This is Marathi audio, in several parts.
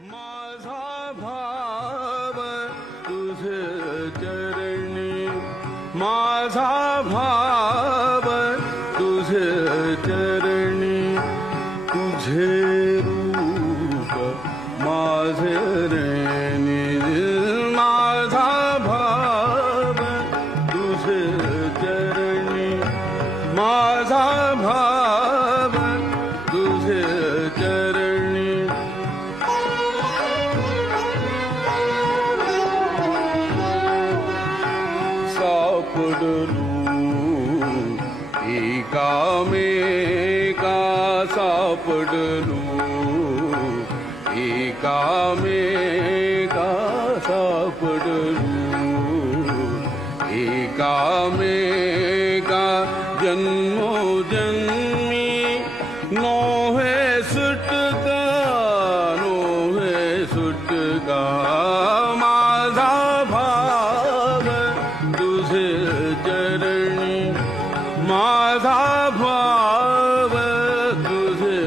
माझा भाव तुझे चरणी, माझा भाव तुझे चरणी, तुझे रूप माझे रेणी, माझा भाव तुझे चरणी, माझा भाव तुझे चरणी, सापडलो एकामेका, सापडलो एकामेका, सापडलो एकामेका, जन्मोजन्मी नोहे सुटका, नोहे सुटका, माझा भाव तुझे चरणी, माझा भाव तुझे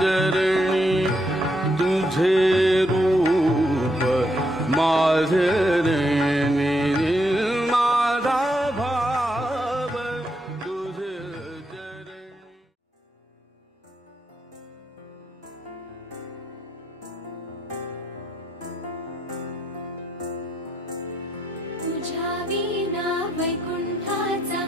चरणी, तुझे रूप माझे रेणी, माझा भाव तुझे चरणी. तुझ्या विना वैकुंठाचा